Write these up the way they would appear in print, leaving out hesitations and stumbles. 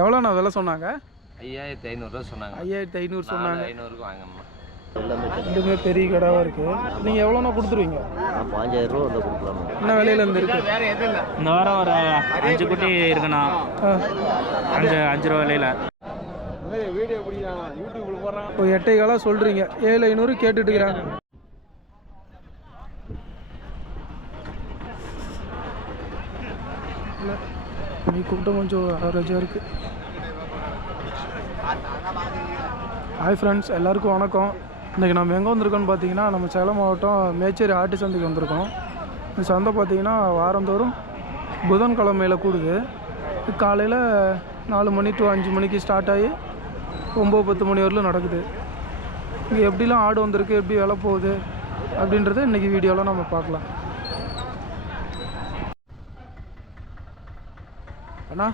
எவ்வளோண்ணா விலை சொன்னாங்க? 5500 சொன்னாங்க. 5500 சொன்னாங்க. 500க்கு வாங்கம்மா. ரெண்டுமே பெரிய கடாவாக இருக்குது. நீங்கள் எவ்வளோண்ணா கொடுத்துருவீங்க? 5000 வந்து கொடுக்கலாம். என்ன விலையில இருந்து இருக்கு? இந்த வாரம் ஒரு 5 குட்டி இருக்குண்ணா. 5 ரூபா விலையில. இப்போ 8 காலாக சொல்கிறீங்க, 7500 கேட்டுட்டு இருக்கிறாங்க. நீ கூட்டம் கொஞ்சம் ஆவரேஜாக இருக்குது. ஹாய் ஃப்ரெண்ட்ஸ், எல்லாருக்கும் வணக்கம். இன்றைக்கி நம்ம எங்கே வந்திருக்கோன்னு பார்த்தீங்கன்னா, நம்ம சேலம் மாவட்டம் மேச்சேரி ஆட்டு சந்தைக்கு வந்திருக்கோம். இந்த சந்தை பார்த்தீங்கன்னா வாரந்தோறும் புதன்கிழமையில் கூடுது. காலையில் 4 மணி டு 5 மணிக்கு ஸ்டார்ட் ஆகி 9-10 மணி வரலும் நடக்குது. இங்கே எப்படிலாம் ஆடு வந்திருக்கு, எப்படி விலை போகுது அப்படின்றத இன்றைக்கி வீடியோவில் நம்ம பார்க்கலாம். அண்ணா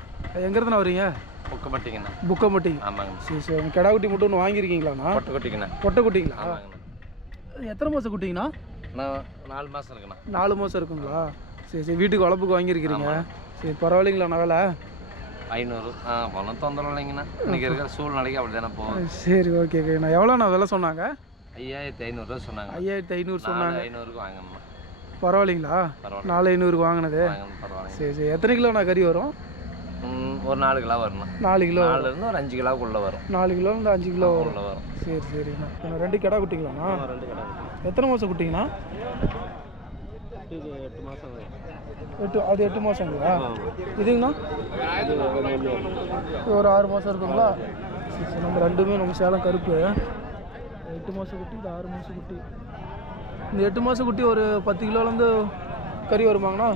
எங்கேருந்துண்ணா வரீங்க? புக்கப்பட்டிங்கண்ணா. புக்கப்பட்டி. ஆமாங்க. சரி சரி. கிடா குட்டி மட்டும் ஒன்று வாங்கியிருக்கீங்களாண்ணா? பொட்டை குட்டிங்கண்ணா. பொட்டை குட்டிங்களா? ஆமாங்கண்ணா. எத்தனை மாதம் குட்டிங்கண்ணா? 4 மாதம் இருக்குண்ணா. 4 மாதம் இருக்குங்களா? சரி சரி. வீட்டுக்கு வளர்ப்புக்கு வாங்கியிருக்கிறீங்க. சரி, பரவாயில்லைங்களாண்ணா விலை? 500. பணம் தொந்தரவு இல்லைங்கண்ணா. இன்றைக்கி இருக்கிற சூழ்நிலைக்கு அப்படி தானே போகும். சரி, ஓகே ஓகேண்ணா. எவ்வளோண்ணா விலை சொன்னாங்க? 5500 சொன்னாங்க. 5500 சொன்னாங்க. 500க்கு வாங்கம்மா. பரவாயில்லைங்களா? 4500 வாங்கினது. பரவாயில்ல. சரி சரி. எத்தனை கிலோண்ணா கறி வரும்? ஒரு 4 கிலோ வரணும். 4 கிலோ. 4லேருந்து ஒரு 5 கிலோக்குள்ளே வரும். 4 கிலோலேருந்து 5 கிலோ வரும். வரும். சரி சரிங்கண்ணா. இப்போ 2 கிடா குட்டிங்களாண்ணா? 2 கிலோ. எத்தனை மாதம் குட்டிங்கண்ணா? 8 மாதம். 8 மாதங்களா? இதுங்கண்ணா ஒரு 6 மாதம் இருக்குங்களா? சரி சரி. நம்ம ரெண்டுமே நம்ம சேலம் கருப்பு. 8 மாதம் குட்டி, இது 6 மாதம் குட்டி. இந்த 8 மாதம் குட்டி ஒரு 10 கிலோலேருந்து கறி வருமாங்கண்ணா?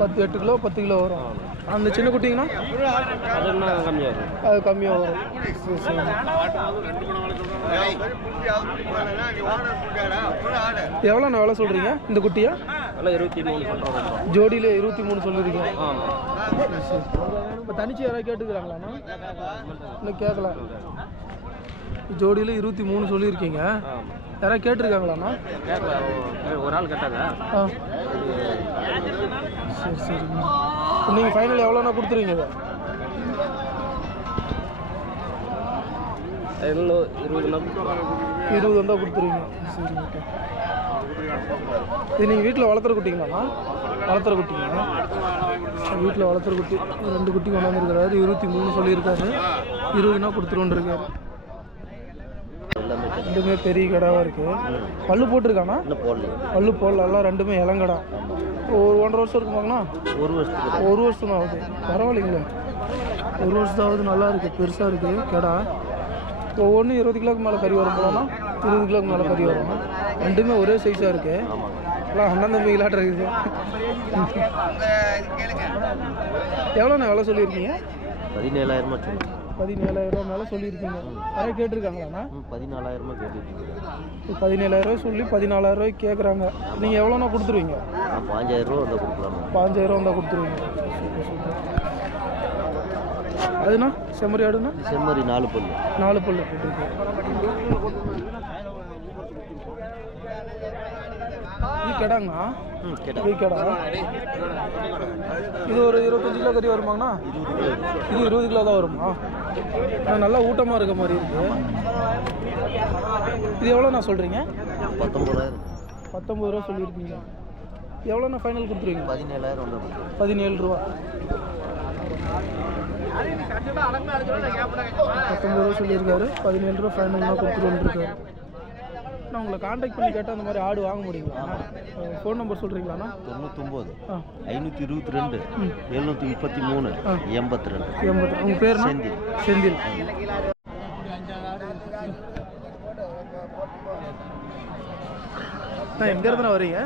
8 கிலோ 10 கிலோ வரும். அந்த சின்ன குட்டிங்கண்ணா? அது கம்மியாக வரும். சரி சரி. எவ்வளோண்ணா விலை சொல்கிறீங்க இந்த குட்டியா? 23 ஜோடியில் 23 சொல்லியிருக்கீங்க. சரி. இப்போ தனிச்சு யாராவது கேட்டுக்கிறாங்களாண்ணா? இன்னும் கேட்கல. ஜோடியில் 23 சொல்லியிருக்கீங்க. யாராவது கேட்டிருக்காங்களாண்ணா? ஒரு ஆள் கேட்டாங்க. சரி சரிங்க. நீங்கள் ஃபைனல் எவ்வளோண்ணா கொடுத்துருவீங்க இதை? 20 வந்தால் கொடுத்துருவீங்க. சரி, ஓகே. இது நீங்கள் வீட்டில் வளர்த்துற குட்டிங்களாண்ணா? வளர்த்துற குட்டிங்களா? வீட்டில் வளர்த்துற குட்டி 2 குட்டி கொண்டாந்துருக்கிறாரு. 23 சொல்லியிருக்காரு. 20னா கொடுத்துருவோன்ருக்காரு. ரெண்டுமே பெரிய கடாவாக இருக்குது. பல்லு போட்டிருக்காண்ணா? பல்லு போடல. எல்லாம் ரெண்டுமே இளங்கடா. ஒரு 1.5 வருஷம் இருக்குமாங்கண்ணா? 1 வருஷம் தான் ஆகுது. பரவாயில்லைங்களே, 1 வருஷம் ஆகுது. நல்லா இருக்குது, பெருசாக இருக்குது கடா. ஒவ்வொன்றும் 20 கிலோக்கு மேலே கறி வரும் போலன்னா 20 கிலோக்கு மேலே கறி வரும். ரெண்டுமே ஒரே சைஸாக இருக்குது. எல்லாம் அண்ணன் தம்பி விளையாட்டு இருக்குது. எவ்வளோண்ணா எவ்வளோ சொல்லியிருக்கீங்க? 17000 17,000 மேலே சொல்லியிருக்கீங்க. யாரும் கேட்டிருக்காங்களாண்ணா? 14,000 கேட்டுருக்கீங்க. 17,000 சொல்லி 14,000 கேட்குறாங்க. நீங்கள் எவ்வளோண்ணா கொடுத்துருவீங்க? 5000 வந்து கொடுக்கலாம். 5000 வந்தால் கொடுத்துருவீங்க. அதுண்ணா செம்மறி ஆடுண்ணா? செம்மறி 4 பல்லு. 4 பல்லு போட்டுருக்கு. இது கெடாங்கண்ணா? இது கெடா. இது ஒரு 25 கிலோ கறி வருமாங்கண்ணா? இது 20 கிலோ தான் வருமா? நல்லா ஊட்டமாக இருக்க மாதிரி இருக்கு. இது எவ்வளோண்ணா சொல்கிறீங்க? 19 ரூபா சொல்லியிருக்கீங்க. எவ்வளோண்ணா ஃபைனல் கொடுத்துருவீங்க? 17,000 வந்து 17 ரூபா. 19 ரூபா சொல்லியிருக்காரு. 17 ரூபா ஃபைனல்னா கொடுத்துருவோன்ருக்காரு. நான் உங்களை கான்டாக்ட் பண்ணி கேட்டால் அந்த மாதிரி ஆடு வாங்க முடியுங்களா? ஃபோன் நம்பர் சொல்கிறீங்களாண்ணா? 99 522 733 82. உங்கள் பேர்? செந்தில். எங்கேருந்துண்ணா வரீங்க?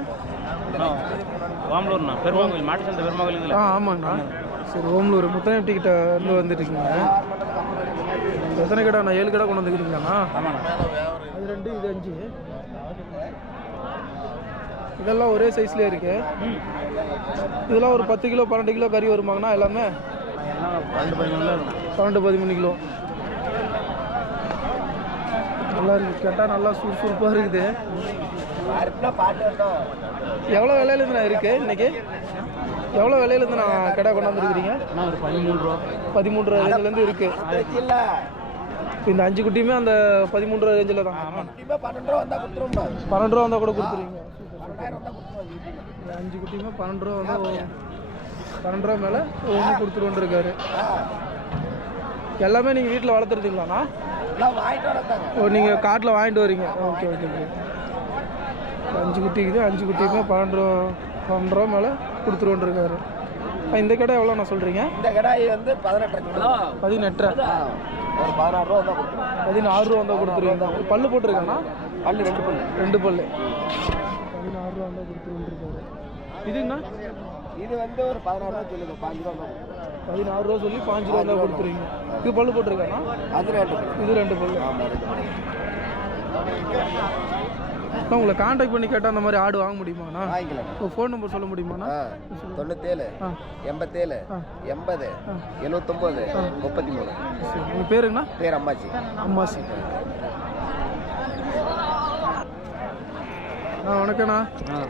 ஓமலூர்ண்ணா. பெருமாள் மாட்டு சந்தை பெருமாள். ஆமாங்கண்ணா. சரி, ஓமலூர் முத்தனட்டிக்கிட்ட இருந்து வந்துட்டுருக்கீங்க. எத்தனை கடை? நான் 7 கடை கொண்டு வந்துக்கிறீங்களாண்ணா? அது 2, இது 5. இதெல்லாம் ஒரே சைஸ்லேயே இருக்கு. இதெல்லாம் ஒரு 10 கிலோ 12 கிலோ கறி வருமாங்கண்ணா? எல்லாமே 12-13 கிலோ. நல்லா இருக்குது. கேட்டால் நல்லா சுறுசுறுப்பாக இருக்குது. எவ்வளோ விலையிலேருந்துண்ணா இருக்குது இன்னைக்கு? எவ்வளோ விலையிலேருந்து நான் கடை கொண்டாந்துருக்கிறீங்க? ஆனால் ஒரு 13 ரூபா. 13 ரூபா ரேஞ்சிலேருந்து இருக்குது. இந்த 5 குட்டியுமே அந்த 13 ரூபா ரேஞ்சில் தான். 12 ரூபா வந்தால் கூட கொடுத்துருவீங்க. 5 குட்டியுமே 12 ரூபா வந்தால் 12 ரூபா மேலே ஒன்று கொடுத்துருவோன்ருக்காரு. எல்லாமே நீங்கள் வீட்டில் வளர்த்துறதுங்களாண்ணா? ஓ, நீங்கள் காட்டில் வாங்கிட்டு வரீங்க. Okay okay okay. 5 குட்டிக்குது. 5 குட்டியுமே 12 ரூபா மேலே கொடுத்துருவோன்ருக்காரு. இந்த கடை எவ்வளோ நான் சொல்கிறீங்க? இந்த கடாய் வந்து 18 18 ஒரு 16 ரூபா வந்தால் கொடுத்துருவோம். 16 ரூபா வந்தால் கொடுத்துருவீங்க. பல்லு போட்டிருக்காண்ணா? பல்லு 2 பல்லு. 2 பல்லு. 16 ரூபா வந்தால் கொடுத்துருவோன்ருக்காரு. இதுங்கண்ணா? இது வந்து ஒரு 16 ரூபா சொல்லுங்க. 5 ரூபா வந்தால் 16 ரூபா சொல்லி 5 ரூபா வந்தால் கொடுத்துருவீங்க. இது பல்லு போட்டிருக்காண்ணா? அது 2 பல்லு. இது 2 பல்லு. உங்களை கான்டாக்ட் பண்ணி கேட்டால் அந்த மாதிரி ஆடு வாங்க முடியுமாண்ணா? வாங்கிக்கலாம். ஃபோன் நம்பர் சொல்ல முடியுமாண்ணா? 97 87 80 79 33. உங்கள் பேருங்கண்ணா? பேர் அம்மாச்சி. அம்மாசி. வணக்கண்ணா.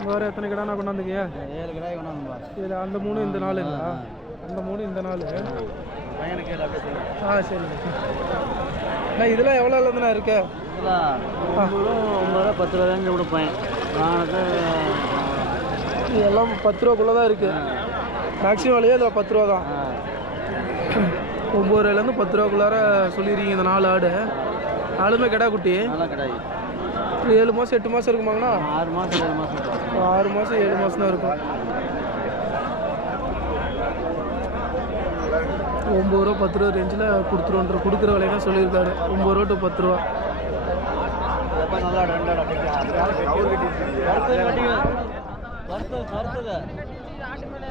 வேறு எத்தனை கடாண்ணா கொண்டாந்துங்க? 7 கடாய் கொண்டாந்துப்பா. இதில் அந்த 3 இந்த 4ங்களா? அந்த 3 இந்த 4. சரி. அண்ணா இதெல்லாம் எவ்வளோ இல்லைங்கண்ணா இருக்கு? 9 ரூபா 10 ரூபா தான் கொடுப்பேன். இதெல்லாம் 10 ரூபாக்குள்ளே தான் இருக்குது. மேக்ஸிமம் விலையே அதில் 10 ரூபா தான். 9 ரூபாயிலேருந்து 10 ரூபாக்குள்ளார சொல்லிடுறீங்க. இந்த 4 ஆடு 4மே கிடா குட்டி. நல்லா கடாய். 7 மாதம் 8 மாதம் இருக்குமாங்கண்ணா? 6 மாதம் 7 மாதம். 6 மாதம் 7 மாதம் தான் இருக்கும். 9 ரூபா 10 ரூபா ரேஞ்சில் கொடுக்குற விலையை தான் சொல்லியிருக்காரு. 9 ரூபா டு 10 ரூபா.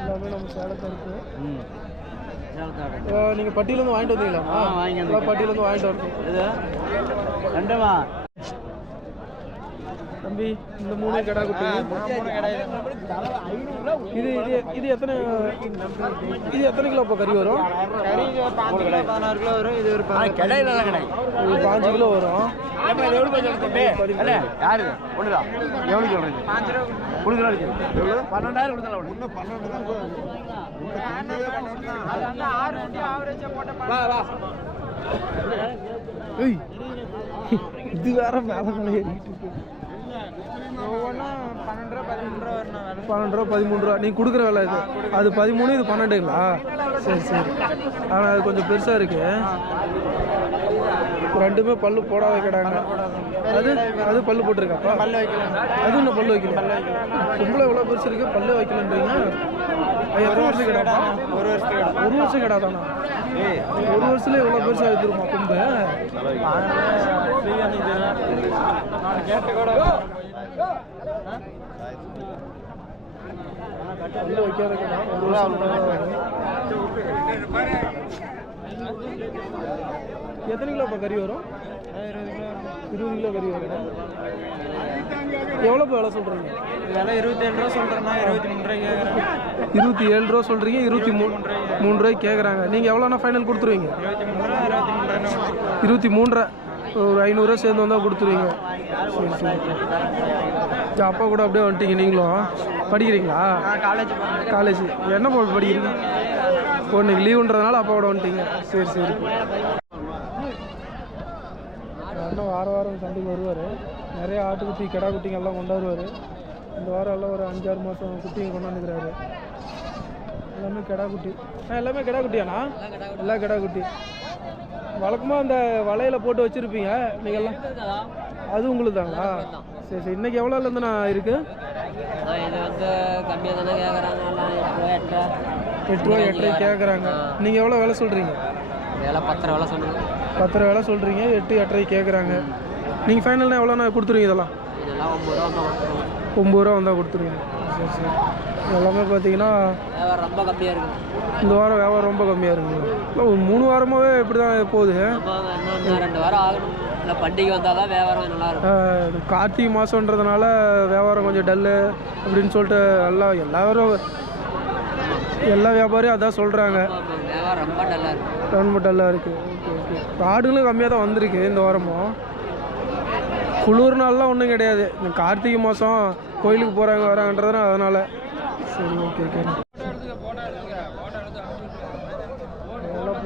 எல்லாமே நம்ம சேலத்தை இருக்குது. நீங்கள் பட்டியிலேருந்து வாங்கிட்டு வந்தீங்களா? பட்டியிலேருந்து வாங்கிட்டு வரணும். தம்பி இந்த 3 கடா குட்டி. இது எத்தனை கிலோ இப்போ கறி வரும்? 16 கிலோ வரும். இது ஒரு 5 கிலோ வரும். யாரு ஒண்ணுதான் எவ்வளவு சொல்றீங்க? 5 ரூபா இருக்கு. 12,000 கொடுத்தலாம். இது வேற மேலே ஏறிட்டு 12 ரூபா 13 ரூபா நீங்கள் கொடுக்குற விலை இது. அது 13, இது 12ங்களா? சரி. ஆனால் அது கொஞ்சம் பெருசாக இருக்குது. ரெண்டுமே பல்லு போடாத கிடாங்க. அது பல்லு போட்டிருக்காப்பா? அது இன்னும் பல்லு வைக்கல. கும்பலை எவ்வளோ பெருசு இருக்குது, பல்லு வைக்கலன்றீங்க. எத்தனை வருஷம் கிடாப்பா? 1 வருஷம் கிடா தானா? 1 வருஷத்துல எவ்வளோ பெருசாக எடுத்துருமா கும்பு? பல்லு வைக்காத கிடா 1 வருஷம். எத்தனை கிலோ இப்போ கறி வரும்? 20 கிலோ கறி வரும். எவ்வளோப்பா விலை சொல்கிறீங்க? விலை 27 ரூபா சொல்கிறேன்னா 23 ரூபாய் கேட்குறேன். 27 ரூபா சொல்கிறீங்க, 23 ரூபாய்க்கு கேட்குறாங்க. நீங்கள் எவ்வளோண்ணா ஃபைனல் கொடுத்துருவீங்க? 23 ரூபா. ஒரு 500 ரூபா சேர்ந்து வந்தால் கொடுத்துருவீங்க. சரி. அப்பா கூட அப்படியே வந்துட்டீங்க. நீங்களும் படிக்கிறீங்களா? காலேஜ் என்ன படிக்கிறீங்க? இன்னைக்கு லீவுன்றதுனால அப்பாவோட வந்துட்டீங்க. சரி. இன்னும் வாரம் சந்தைக்கு வருவார். நிறைய ஆட்டுக்குட்டி கிடா குட்டிங்க எல்லாம் கொண்டாடுவார். இந்த வாரம் எல்லாம் ஒரு 5-6 மாதம் குட்டிங்க கொண்டாந்துக்கிறாரு. எல்லாமே கிடா குட்டி. எல்லாமே கிடா குட்டியாண்ணா? எல்லாம் கிடா குட்டி. வழக்கமாக அந்த வலையில் போட்டு வச்சுருப்பீங்க நீங்கள்லாம், அது உங்களுக்கு தாங்களா? சரி. இன்றைக்கி எவ்வளோலேருந்து நான் இருக்குது? இது வந்து கம்மியாக தானே கேட்குறாங்க. 8 ரூபா 8 கேட்குறாங்க. நீங்கள் எவ்வளோ விலை சொல்கிறீங்க? வேலை 10 ரூபா சொல்லுங்கள். 10 ரூபா விலை சொல்கிறீங்க, 8 கேட்குறாங்க. நீங்கள் ஃபைனல்னால் எவ்வளோண்ணா கொடுத்துருவீங்க? இதெல்லாம் 9 ரூபா வந்தால் கொடுத்துருவீங்க. சரி. எல்லாமே பார்த்தீங்கன்னா வியாபாரம் ரொம்ப கம்மியாக இருக்குது. இந்த வாரம் வியாபாரம் ரொம்ப கம்மியாக இருக்குங்க. இல்லை ஒரு 3 வாரமாகவே இப்படி தான் போகுது. இன்னும் 2 வாரம் ஆகணும். இல்லை பண்டிகை வந்தால் தான் வியாபாரம் நல்லாயிருக்கும். கார்த்திகை மாதன்றதுனால வியாபாரம் கொஞ்சம் டல்லு அப்படின்னு சொல்லிட்டு எல்லா வியாபாரியும் அதான் சொல்கிறாங்க. வியாபாரம் ரொம்ப டல்லாக இருக்குது. ரொம்ப டல்லாக இருக்குது. ஓகே. ஆடுகளும் கம்மியாக தான் வந்திருக்கு இந்த வாரமும். குளிர் நாள்லாம் ஒன்றும் கிடையாது. இந்த கார்த்திகை மாதம் கோயிலுக்கு போகிறாங்க வராங்கன்றதுனால அதனால். சரி. ஓகே.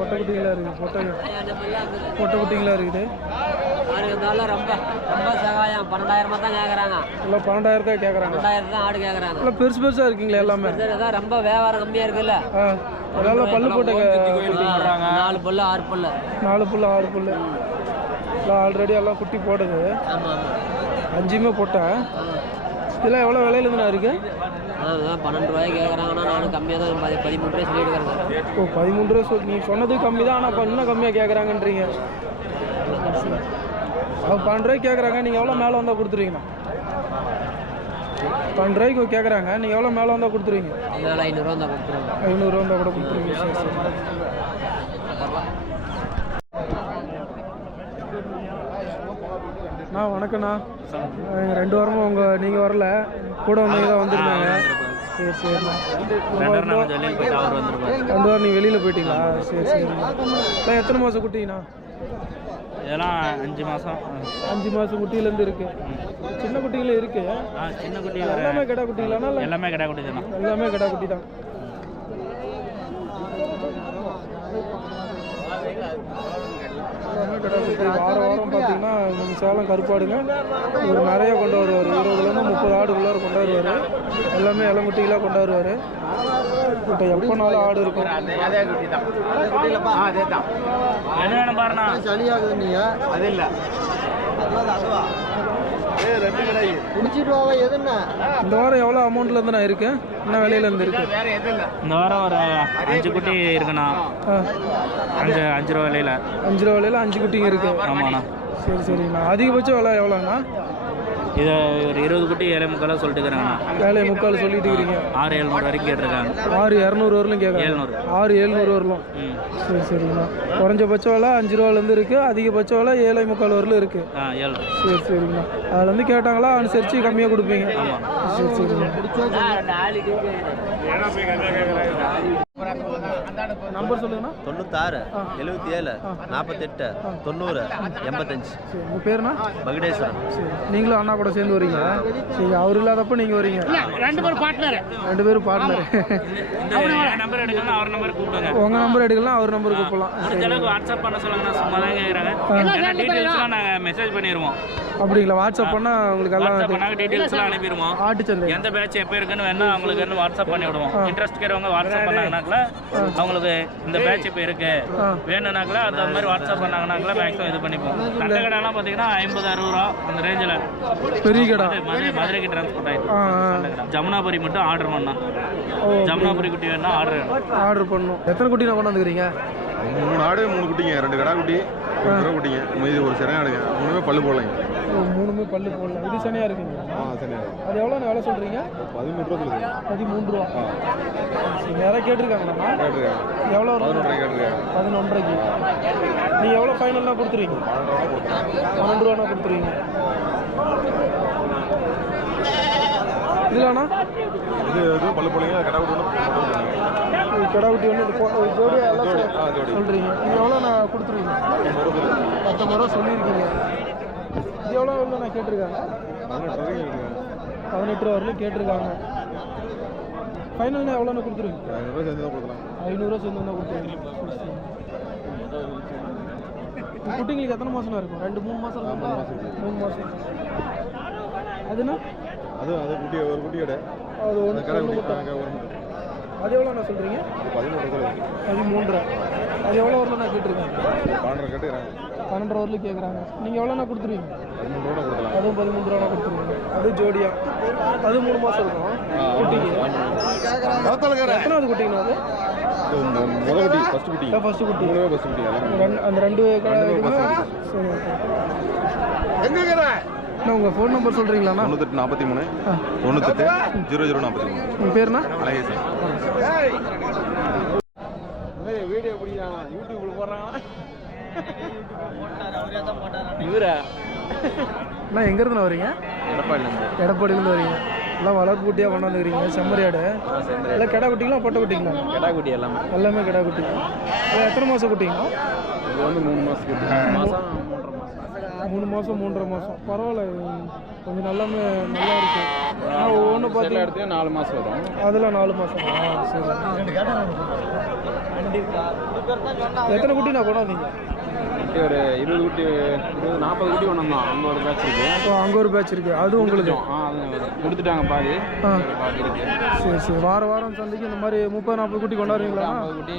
பொட்டை குட்டிங்களா இருக்குது பொட்டை குட்டிங்களா இருக்குது இருந்தாலும் ரொம்ப ரொம்ப சகாயம் 12,000 தான் கேட்குறாங்க. எல்லாம் 12,000 கேட்குறாங்க. 12,000 தான் ஆடு கேட்குறாங்க. எல்லாம் பெருசு பெருசாக இருக்கீங்களா எல்லாமே? தான் ரொம்ப வியாபாரம் கம்மியாக இருக்குல்ல. அதெல்லாம் பல்லு போட்டு 4 பல்லு 6 பல்லு 4 புல்லு 6 புல்லு எல்லாம் ஆல்ரெடி எல்லாம் குட்டி போடுது. ஆமாம் ஆமாம் 5மே போட்டேன். இதெல்லாம் எவ்வளோ விலையிலேருந்துண்ணா இருக்குது? அதான் 12 ரூபாய் கேட்குறாங்கன்னா நானும் கம்மியாக தான் 13 ரூபாய் சொல்லிட்டு இருக்கிறேன். ஓ 13 ரூபா சொல்லி நீங்கள் சொன்னது கம்மி தான், ஆனால் இப்போ இன்னும் கம்மியாக கேட்குறாங்கன்றீங்க. அவங்க 12 ரூபாய்க்கு கேட்குறாங்க, நீங்கள் எவ்வளோ மேலே வந்தால் கொடுத்துருவீங்கண்ணா? 12 ரூபாய்க்கு கேட்குறாங்க, நீங்கள் எவ்வளோ மேலே வந்தால் கொடுத்துருவீங்க? அதனால 500 தான் கொடுத்துருவோம். 500 வந்தால் கூட கொடுத்துருவீங்க. சரி சரி. வணக்கண்ணா. 2 வாரமாக நீங்கள் வரல, கூட வந்தவங்க தான் வந்திருந்தாங்க. சரி சரிண்ணா. 2 வாரம் நீங்கள் வெளியில் போயிட்டீங்களா? சரி சரிண்ணா. எத்தனை மாதம் குட்டிங்கண்ணா? இதெல்லாம் 5 மாதம் 5 மாதம் குட்டியிலேருந்து இருக்குது. சின்ன குட்டிகளும் இருக்குது. சின்ன குட்டி எல்லாமே கடா குட்டிங்களாண்ணா? எல்லாமே கடா குட்டி தானே? எல்லாமே கடா குட்டி தான். கடை குட்டி வாரம் வாரம் பார்த்தீங்கன்னா நம்ம சேலம் கருப்பாடுங்க ஒரு நிறைய கொண்டு வருவார். 20லேருந்து 30 ஆடுக்குள்ளார கொண்டு வருவார். எல்லாமே இளங்குட்டிகளாக கொண்டு வருவார். இப்போ எப்போனாலும் ஆடு இருக்கும். என்ன வேணும் பாருண்ணா? சளியாகுது நீங்கள் அது இல்லை இந்த வாரம் எவ்வளோ அமௌண்ட்லேருந்து நான் இருக்கேன்? என்ன விலையிலேருந்து இருக்கு? இந்த வாரம் ஒரு 5 குட்டி இருக்குண்ணா. 5 ரூபா விலையில் 5 ரூபா விலையில் 5 குட்டிங்க இருக்கு. ஆமாண்ணா. சரி சரிண்ணா. அதிகபட்சம் விலை எவ்வளோண்ணா? இதை ஒரு 20 குட்டி 7.25 சொல்லிட்டு இருக்கிறாங்கண்ணா. 7.25 சொல்லிட்டு இருக்கிறீங்க. 6,700 வரைக்கும் கேட்டிருக்காங்க. 6,200 வரலும் கேட்குறாங்க. 6,700 வரலும். சரி சரிண்ணா. குறைஞ்சபட்ச விலை 5 ரூபாலேருந்து இருக்குது, அதிகபட்ச விலை 7.25 வரலும் இருக்குது. 7. சரி சரிண்ணா. அதில் வந்து கேட்டாங்களா அனுசரித்து கம்மியாக கொடுப்பீங்க? சரி சரிண்ணா. நம்பர் சொல்லுங்கண்ணா. 96 77 48 90 85. சரி, உங்கள் பேருண்ணா? பகடேஸ்வரன். சரி, நீங்களும் அண்ணா கூட சேர்ந்து வரீங்க? சரி, அவர் இல்லாதப்ப நீங்கள் வரீங்க? 2 பேரும் பார்ட்னர். நம்பர் எடுக்கணும், அவர் நம்பர் கூப்பிடுங்க. உங்கள் நம்பர் எடுக்கலாம், அவர் நம்பர் கூப்பிடலாம். முடிஞ்சளவுக்கு வாட்ஸ்அப் பண்ண சொல்லுங்க. சும்மா தான் கேட்குறாங்க. டீட்டெயில்ஸ்லாம் நாங்கள் மெசேஜ் பண்ணிடுவோம். அப்படிங்களா? வாட்ஸ்அப் பண்ணால் உங்களுக்கு எல்லாம் டீட்டெயில்ஸ்லாம் அனுப்பிடுவோம். ஆட்டுச்சந்தை எந்த பேட்ச் எப்போ இருக்குன்னு வேணா அவங்களுக்கு வாட்ஸ்அப் பண்ணி விடுவோம். இன்ட்ரெஸ்ட் இருக்கிறவங்க வாட்ஸ்அப் பண்ணாங்கனாக்கல அவங்களுக்கு இந்த பேட்ச் இப்போ இருக்கு வேணும்னாக்கல அந்த மாதிரி வாட்ஸ்அப் பண்ணாங்கனாக்கல மேக்ஸிமம் இது பண்ணிப்போம். கட்ட கடைலாம் பார்த்தீங்கன்னா 50-60 ரூபா அந்த ரேஞ்சில் பெரிய கடை. மதுரைக்கு டிரான்ஸ்போர்ட் ஆகிடும். ஜமுனாபுரி மட்டும் ஆர்டர் பண்ணா. ஜமுனாபுரி குட்டி வேணா ஆர்டர் பண்ணணும். எத்தனை குட்டி நான் கொண்டாந்துக்கிறீங்க? 3 ஆடு 3 குட்டிங்க, 2 கடா குட்டி 1 கடா குட்டிங்க, மீதி ஒரு சிறையா ஆடுங்க. 3மே பல்லு போடலைங்க. 3மே பல்லு போடலாம். இது சனியாக இருக்குங்க? சனியா. அது எவ்வளோ வேலை சொல்கிறீங்க? 13 ரூபா சொல்லுங்க. 13 ரூபா. சரி, யாராவது கேட்டிருக்காங்கண்ணா? எவ்வளோ? 11 கேட்டிருக்காங்க. 11.5. நீங்கள் எவ்வளோ ஃபைனல்னா கொடுத்துருவீங்க? 12 ரூபானா கொடுத்துருவீங்க. இதுலாண்ணா? இது பல்லு போடலைங்க. கடா குட்டி கடா குட்டி ஒன்று ஜோடியாக எல்லாம் சொல்கிறீங்க. நீங்கள் எவ்வளோ நான் கொடுத்துருவீங்க? 19 ரூபா சொல்லியிருக்கீங்க. இது எவ்வளோ நான் கேட்டிருக்காங்க? 18 ரூபா வரலும் கேட்டிருக்காங்க. ஃபைனல்னா எவ்வளோன்னு கொடுத்துருவீங்க? 500 ரூபா சேர்ந்து தான் கொடுத்துருவீங்க. குட்டிங்களுக்கு எத்தனை மாதம்னா இருக்கும்? 2-3 மாதம் இருக்குங்களா? 3 மாதம். அதுண்ணா? அது குட்டி ஒரு குட்டியோட அது ஒன்று. அது எவ்வளோ நான் சொல்கிறீங்க? 13. அது எவ்வளோ வரல நான் கேட்டிருக்கேன்? 12 வரலும் கேட்குறாங்க. நீங்கள் எவ்வளோண்ணா கொடுத்துருவீங்க? 13 ரூபா கொடுக்கலாம். அதுவும் 13 ரூபா கொடுத்துருவீங்க. அது ஜோடியா? அது 3 மாதம் இருக்கும் குட்டிக்கு. எத்தனாவது குட்டிங்கண்ணா அது? ஃபஸ்ட்டு குட்டி. அந்த 2 இதுவுமே சரி ஓகே. அண்ணா உங்கள் ஃபோன் நம்பர் சொல்கிறீங்களாண்ணா? 98 43 98 00 43. உங்கள் பேருண்ணா? அழகேசன். வீடியோ பிடிக்கிறாங்க, யூடியூப்ல போடுறாங்க. இவரா அண்ணா எங்கேருந்து வரீங்க? எடப்பாடியிலேருந்து வரீங்க. எல்லாம் வளர்ப்பு குட்டியாக கொண்டாந்துக்கிறீங்க. செம்மறியாடு எல்லாம் கிடா குட்டிங்களா பொட்டை குட்டிங்களா? கடா குட்டி எல்லாமே கிடா குட்டி. எத்தனை மாதம் குட்டிங்களா? இது வந்து 3 மாதம். 3 மாதம் 3.5 மாதம் பரவாயில்ல, கொஞ்சம் நல்லா இருக்கு. ஆனால் ஒவ்வொன்று பார்த்தீங்கன்னா எடுத்து 4 மாதம் வரும். அதில் 4 மாதம். சரி. எத்தனை குட்டி நான் கொண்டாந்தீங்க? ஒரு 20 குட்டி 40 குட்டி கொண்டு வந்தோம். அங்கே ஒரு பேட்ச் இருக்குது. அங்கே ஒரு பேட்ச் இருக்குது, அது உங்களுக்கு அது கொடுத்துட்டாங்க பாதி. பாதி இருக்கு. சரி. வாரம் சந்தைக்கு இந்த மாதிரி 30-40 குட்டி கொண்டாடுவீங்களா? 50 குட்டி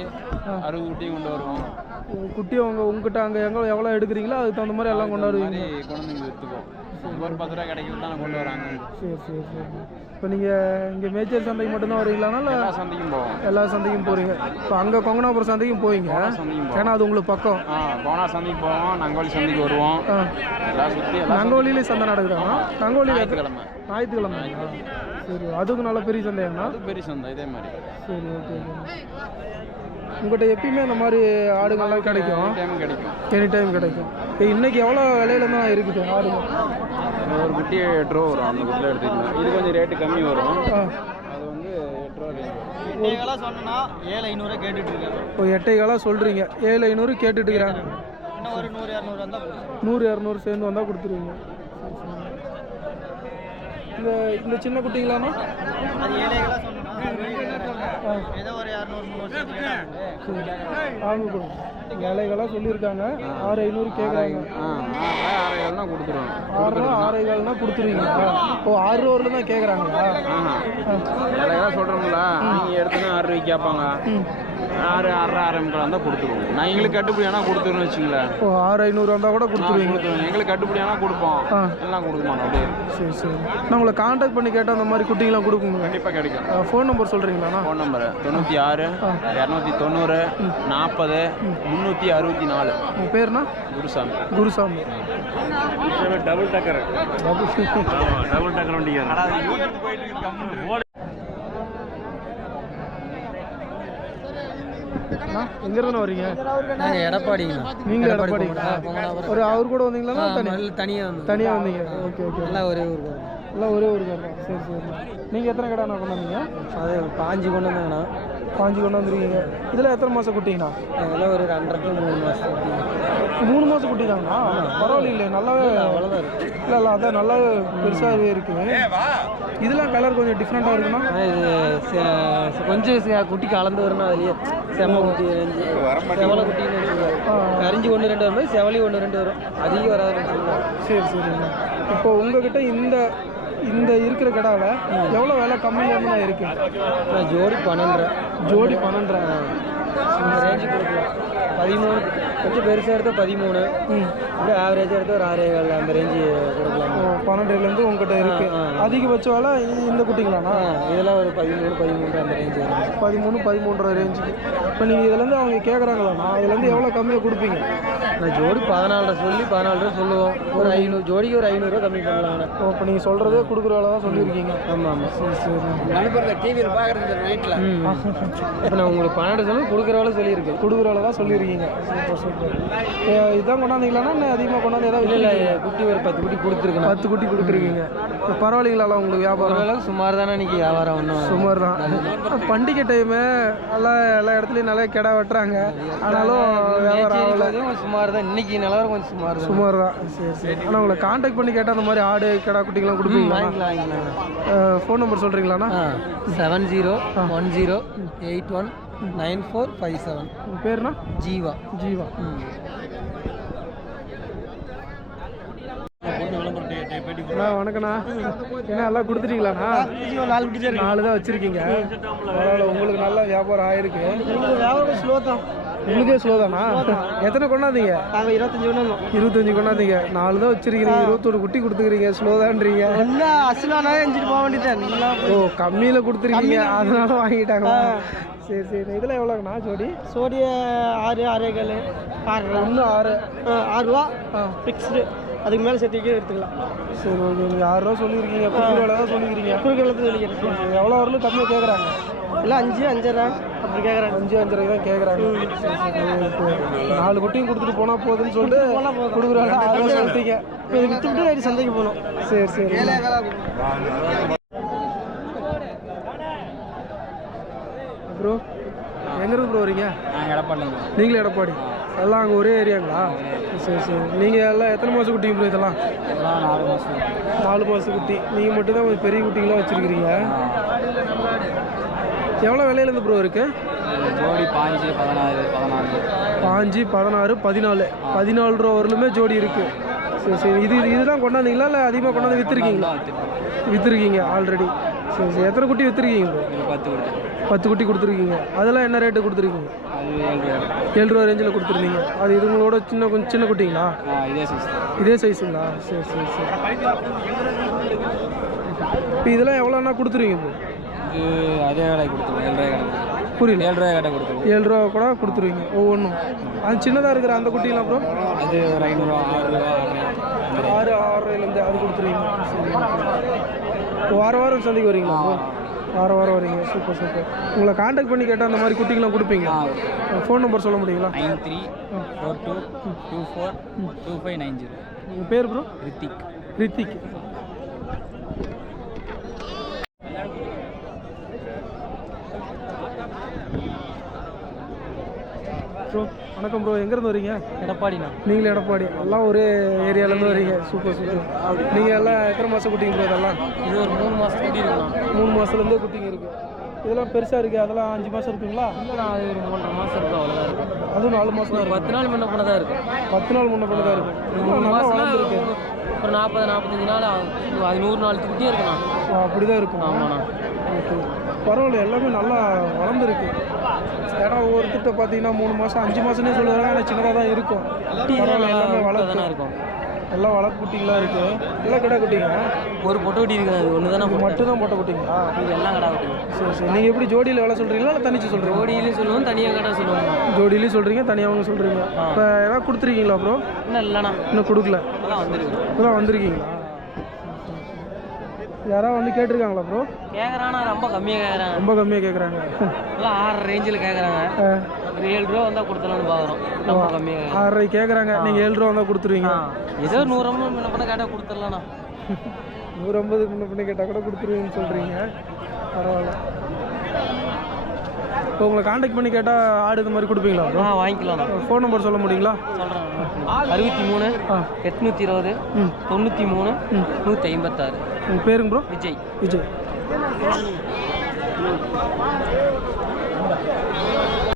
60 குட்டியும் கொண்டு வருவோம். குட்டி உங்ககிட்ட அங்கே எவ்வளோ எடுக்கிறீங்களோ அதுக்கு தகுந்த மாதிரி எல்லாம் கொண்டாடுவீங்க. கொண்டு வந்து விற்றுப்போம். ஒரு 10 ரூபா கிடைக்கும் தான் கொண்டு வராங்க. சரி. இப்போ நீங்கள் இங்கே மேச்சேரி சந்தைக்கு மட்டும்தான் வரீங்களானா இல்லை எல்லா சந்தைக்கும் போவோம்? எல்லா சந்தைக்கும் போகிறீங்க. இப்போ அங்கே கொங்கனாபுரம் சந்தைக்கும் போவீங்க, ஏன்னா அது உங்களுக்கு பக்கம். கோனா சந்தைக்கு போவோம், நங்கோலி சந்தைக்கு வருவோம். எல்லாம் சுற்றி நங்கோலியிலே சந்தை நடக்குதாண்ணா? நங்கோலி ஞாயிற்றுக்கிழமை. சரி, அதுக்கு நல்ல பெரிய சந்தையாண்ணா? அது பெரிய சந்தை இதே மாதிரி. சரி, ஓகே. உங்கள்கிட்ட எப்பயுமே இந்த மாதிரி ஆடுகள்லாம் கிடைக்கும்? எனி டைம் கிடைக்கும். இன்னைக்கு எவ்வளோ விலையில தான் இருக்குது ஆடுங்க? ஒரு குட்டி 8 ரூபா வரும். அந்த குட்டியில் எடுத்துக்கலாம். இது கொஞ்சம் ரேட்டு கம்மி வரும். அது வந்து 8 ரூபா ரேஞ்ச். 8 சொன்னா 7,500 கேட்டுட்டு இருக்காங்க. இப்போ 8 சொல்கிறீங்க, 7,500 கேட்டுட்டு இருக்கிறாங்க. இன்னும் ஒரு 100-200 வந்தால் 100-200 சேர்ந்து வந்தால் கொடுத்துருவீங்க. இந்த சின்ன குட்டிங்களாண்ணா? அது 7 சொன்னா ஏதோ ஒரு 200-300 அவங்க விலைகளாக சொல்லியிருக்காங்க. 6,500 கேட்குறாங்க. 6,500 கொடுத்துருவோம். 6,500 கொடுத்துருவீங்களா? இப்போ 6 ரூபாயில் தான் கேட்குறாங்களா? விலைகளாக சொல்கிறோம்ல, நீங்கள் எடுத்துன்னா 6 ரூபாய்க்கு கேட்பாங்க. 6,500 வந்தால் கொடுத்துருவோம். நான் எங்களுக்கு கட்டுப்படி ஆனால் கொடுத்துருன்னு வச்சுங்களேன். இப்போ 6,500 வந்தால் கூட கொடுத்துருவீங்க? எங்களுக்கு கட்டுப்படி ஆனால் கொடுப்போம், எல்லாம் கொடுக்க மாட்டோம். அப்படியே. சரி. நான் உங்களை கான்டாக்ட் பண்ணி கேட்டால் அந்த மாதிரி குட்டிங்கெல்லாம் கொடுக்குங்க? கண்டிப்பாக கிடைக்கும். ஃபோன் நம்பர் சொல்கிறீங்களாண்ணா? Phone number 96 290 40 364. உங்கள் பேருண்ணா? குருசாமி. டபுள் டக்கர் வண்டிங்க. எங்கேருந்து வரீங்க? நாங்கள் எடப்பாடிங்கண்ணா. நீங்கள் எடப்பாடிங்களா? ஒரு அவர் கூட வந்தீங்களா? தனியாக வந்தீங்க. ஓகே. எல்லாம் ஒரே ஊருக்கு. எல்லாம் ஒரே ஊருக்கு வரலாம். சரி. நீங்கள் எத்தனை கடை கொண்டு வந்தீங்க? அது 5 கொண்டு வந்தாங்கண்ணா. 5 கொண்டு வந்துருக்கீங்க. இதில் எத்தனை மாதம் குட்டிங்கண்ணா? அதெல்லாம் ஒரு 2.5 to 3 மாதம் குட்டி. 3 மாதம் குட்டி தாங்கண்ணா? பரவாயில்லையே, நல்லாவே அவ்வளோதான் இருக்குது. இல்லை அதான் நல்லாவே பெருசாகவே இருக்குது. இதெல்லாம் கலர் கொஞ்சம் டிஃப்ரெண்ட்டாக இருக்குண்ணா? இது கொஞ்சம் குட்டி கலந்து வரும்னா அதுலேயே செம்ம குட்டி ரேஞ்சு செவலை குட்டின்னு வச்சுக்கோங்க. கரிஞ்சி 1-2 வரும்போது செவலி 1-2 வரும், அதிகம் வராதுன்னு வச்சுக்கோங்க. சரிங்க. இப்போ உங்ககிட்ட இந்த இருக்கிற கடாவில் எவ்வளோ விலை கம்மியாக இருக்கு? ஜோடி 12. ஜோடி 12. இந்த ரேஞ்சு கொடுக்கலாம். 13 கொஞ்சம் பெருசாக எடுத்தால் 13. இல்லை ஆவரேஜாக எடுத்தால் ஒரு 6.25 அந்த ரேஞ்சு கொடுக்கலாம். 12லேருந்து உங்ககிட்ட இருக்கு. அதிகபட்ச விலை இந்த குட்டிங்களாண்ணா? இதெல்லாம் ஒரு 13 அந்த ரேஞ்சு வரும். 13-13.5 ரேஞ்சுக்கு. இப்போ நீங்கள் இதுலேருந்து அவங்க கேட்குறாங்களாண்ணா, அதுலேருந்து எவ்வளோ கம்மியாக கொடுப்பீங்க? நான் ஜோடி 14 சொல்லி 14 ரூபா சொல்லுவோம். ஒரு 500 ஜோடிக்கு ஒரு 500 ரூபா கம்மி பண்ணலாங்க. இப்போ நீங்கள் சொல்கிறதே கொடுக்குற வேலை தான் சொல்லியிருக்கீங்க. ஆமாம். சரி. அனுப்புறது டிவியில் பார்க்குறது நைட்டில். இப்போ நான் உங்களுக்கு 12 சொல்லி கொடுக்குற வேலை சொல்லியிருக்கேன். கொடுக்குற வேலை தான் சொல்லியிருக்கீங்க. சூப்பர். இதான் கொண்டாந்தீங்களாண்ணா இன்னும் அதிகமாக கொண்டாந்து ஏதாவது? இல்லை குட்டி ஒரு 10 குட்டி கொடுத்துருக்கேன். 10 குட்டி கொடுத்துருக்கீங்க. பரவாயில்லைங்களா உங்களுக்கு வியாபாரம்? அளவுக்கு சுமார் தானே இன்றைக்கி வியாபாரம். ஒன்றும் சுமார் தான். பண்டிகை டைமு எல்லா இடத்துலையும் நல்லா கிடா வெட்டுறாங்க, ஆனாலும் வியாபாரம் ஆகலை. சுமார் தான் இன்னைக்கு நிலவரம், கொஞ்சம் சுமார் தான். சரி. ஆனால் உங்களை கான்டாக்ட் பண்ணி கேட்டால் அந்த மாதிரி ஆடு கிடா குட்டிங்கெல்லாம் கொடுப்பீங்களா? வாங்கிக்கலாம். ஃபோன் நம்பர் சொல்கிறீங்களாண்ணா? 7010819457. உங்கள் பேருண்ணா? ஜீவா. வணக்கண்ணா. ஏன்னா எல்லாம் கொடுத்துட்டீங்களாண்ணா? 4 தான் வச்சுருக்கீங்க. பரவாயில்ல, உங்களுக்கு நல்ல வியாபாரம் ஆயிருக்கு. வியாபாரம் ஸ்லோ தான். உங்களுக்கே ஸ்லோ தானா? எத்தனை கொண்டாந்தீங்க? நாங்கள் 25 கொண்டாந்தோம். 25 கொண்டாந்தீங்க. 4 தான் வச்சுருக்கீங்க. 21 குட்டி கொடுத்துக்கிறீங்க. ஸ்லோ தான்றீங்க. எல்லாம் அசுலானா எஞ்சிட்டு போக வேண்டியதான். ஓ, கம்மியில் கொடுத்துருக்கீங்க, அதனால வாங்கிட்டாங்களா? சரி. இதெல்லாம் எவ்வளோங்கண்ணா ஜோடி? 6.25 ஒன்று 6 ரூபா ஃபிக்ஸ்டு. அதுக்கு மேலே சேர்த்துக்கே எடுத்துக்கலாம். சரி, ஓகே. நீங்கள் 6 ரூபா சொல்லியிருக்கீங்க. குறுக்கு வேலை தான் சொல்லிக்கிறீங்க. குறுக்கு வேலை சொல்லிக்கிறேன். எவ்வளோ வரலும் கம்மியாக கேட்குறாங்க? இல்லை 5-5.5 அப்படி கேட்குறாங்க. 5-5 தான் கேட்குறாங்க. 4 குட்டியும் கொடுத்துட்டு போனால் போதுன்னு சொல்லிட்டு கொடுக்குற வேலை 6 ரூபா சொல்லிட்டீங்க. இதை விற்றுவிட்டு நைட்டு சந்தைக்கு போகணும். சரி. ப்ரோ, எங்கேருந்து ப்ரோ வரீங்க? நாங்கள் எடப்பாடி. நீங்களே எடப்பாடி? எல்லாம் அங்கே ஒரே ஏரியாங்களா? சரி சரி. நீங்கள் எல்லாம் எத்தனை மாதம் குட்டிங்க ப்ரோ இதெல்லாம்? 4 மாதம். 4 மாதம் குட்டி. நீங்கள் மட்டும்தான் கொஞ்சம் பெரிய குட்டிங்களாம் வச்சுருக்கிறீங்க. எவ்வளோ விலையிலேருந்து ப்ரோ இருக்குது? ஜோடி 5, 16, 14. 5, 16, 14. 14 ரூபா வரலுமே ஜோடி இருக்குது. சரி சரி. இதுதான் கொண்டாந்தீங்களா இல்லை அதிகமாக கொண்டாந்து விற்றுருக்கீங்களா? விற்றுருக்கீங்க ஆல்ரெடி. சரி சரி. எத்தனை குட்டி விற்றுருக்கீங்க ப்ரோ? 10 குட்டி கொடுத்துருக்கீங்க. அதெல்லாம் என்ன ரேட்டு கொடுத்துருக்கீங்க? 7 ரூபா ரேஞ்சில் கொடுத்துருந்தீங்க. அது இதுங்களோட கொஞ்சம் சின்ன குட்டிங்களா? இதே சைஸுங்களா? சரி சரி சரி. இப்போ இதெல்லாம் எவ்வளோண்ணா கொடுத்துருவீங்க ப்ரோ? அதே வேலை கொடுத்துருவோம். 7 ரூபாய் கடை. புரியல. 7 ரூபாய் கடை கொடுத்துருவோம். 7 ரூபா கூட கொடுத்துருவீங்க ஒவ்வொன்றும். அது சின்னதாக இருக்கிற அந்த குட்டிலாம் ப்ரோ? அது ஒரு 500 ரூபா, 6 ரூபா, 6, 6 அது கொடுத்துருவீங்க. சரி. வாரம் வாரம் சந்தைக்கு வரீங்களா ப்ரோ? வாரம் வரீங்க. Super super. உங்களை காண்டாக்ட் பண்ணி கேட்டால் அந்த மாதிரி குட்டிங்களாம் கொடுப்பீங்களா? ஃபோன் நம்பர் சொல்ல முடியுங்களா? 9342242590. உங்கள் பேர் ப்ரோ? ரித்திக். ப்ரோ வணக்கம் ப்ரோ. எங்கேருந்து வரீங்க? எடப்பாடிண்ணா. நீங்களே எடப்பாடி. எல்லாம் ஒரே ஏரியாவிலேருந்து வரீங்க. Super super. நீங்கள் எல்லாம் எத்தனை மாதம் குட்டிங்க ப்ரோ இதெல்லாம்? இது ஒரு 3 மாதம் குட்டி இருக்குண்ணா. 3 மாதத்துலேருந்தே குட்டிங்க இருக்குது. இதெல்லாம் பெருசாக இருக்குது. அதெல்லாம் 5 மாதம் இருக்குங்களா? இல்லைண்ணா, அது ஒரு 3.5 மாதம் இருக்கும். அவ்வளோதான் இருக்கும். அதுவும் 4 மாதம் தான் இருக்கும். 10 நாள் முன்ன பண்ண தான் இருக்கும். 10 நாள் முன்ன பண்ண தான் இருக்கும். 3 நல்லா மாதம் வளர்ந்துருக்கு. ஒரு 40-45 நாள் ஆகும். அது 100 நாள் குட்டியே இருக்குண்ணா. அப்படி தான் இருக்கும். ஆமாண்ணா. ஓகே பரவாயில்ல. எல்லாமே நல்லா வளர்ந்துருக்கு. ஏன்னா ஒவ்வொருத்திட்ட பார்த்தீங்கன்னா 3 மாதம் 5 மாதம்னே சொல்லுவாங்க. ஆனால் சின்னதாக தான் இருக்கும். பரவாயில்ல. எல்லாமே வளர்த்து இருக்கும். எல்லாம் வளர்ப்பு குட்டிங்களாக இருக்குது. எல்லாம் கடை குட்டிங்க. ஒரு பொட்டை குட்டி இருக்குது. அது ஒன்று தானே மட்டும் தான் போட்ட குட்டிங்களா? இது எல்லாம் கடை குட்டி. சரி சரி. நீங்கள் எப்படி ஜோடியில் வேலை சொல்கிறீங்களா இல்லை தனிச்சு சொல்கிறீங்க? ஜோடியிலையும் சொல்லுவோம், தனியாக கடை சொல்லுவோம். ஜோடியிலையும் சொல்கிறீங்க, தனியாகவும் சொல்கிறீங்க. இப்போ ஏதாவது கொடுத்துருக்கீங்களா ப்ரோ? இன்னும் இல்லைண்ணா. இன்னும் கொடுக்கல. இப்போதான் வந்திருக்கீங்களா? யாராவது வந்து கேட்டிருக்காங்களா ப்ரோ? கேட்குறானா ரொம்ப கம்மியாக கேட்குறாங்க. ரொம்ப கம்மியாக கேட்குறாங்க. எல்லாம் 6 ரேஞ்சில் கேட்குறாங்க. ஒரு 7 ரூபா வந்தால் கொடுத்தலாம்னு பார்க்குறோம். ரொம்ப கம்மியாக 6 கேட்குறாங்க. நீங்கள் 7 ரூபா வந்தால் கொடுத்துருவீங்க. ஏதோ 150 முன்ன பண்ண கேட்டால் கொடுத்துடலாண்ணா. 150 முன்ன பண்ணி கேட்டால் கூட கொடுத்துருவீங்கன்னு சொல்கிறீங்க. பரவாயில்ல. இப்போ உங்களை காண்டாக்ட் பண்ணி கேட்டால் ஆடு இது மாதிரி கொடுப்பீங்களா ப்ரோ? வாங்கிக்கலாம். ஃபோன் நம்பர் சொல்ல முடியுங்களா? சொல்கிறேன். 63 820 93 156. உங்கள் பேருங்க ப்ரோ? விஜய். விஜய்.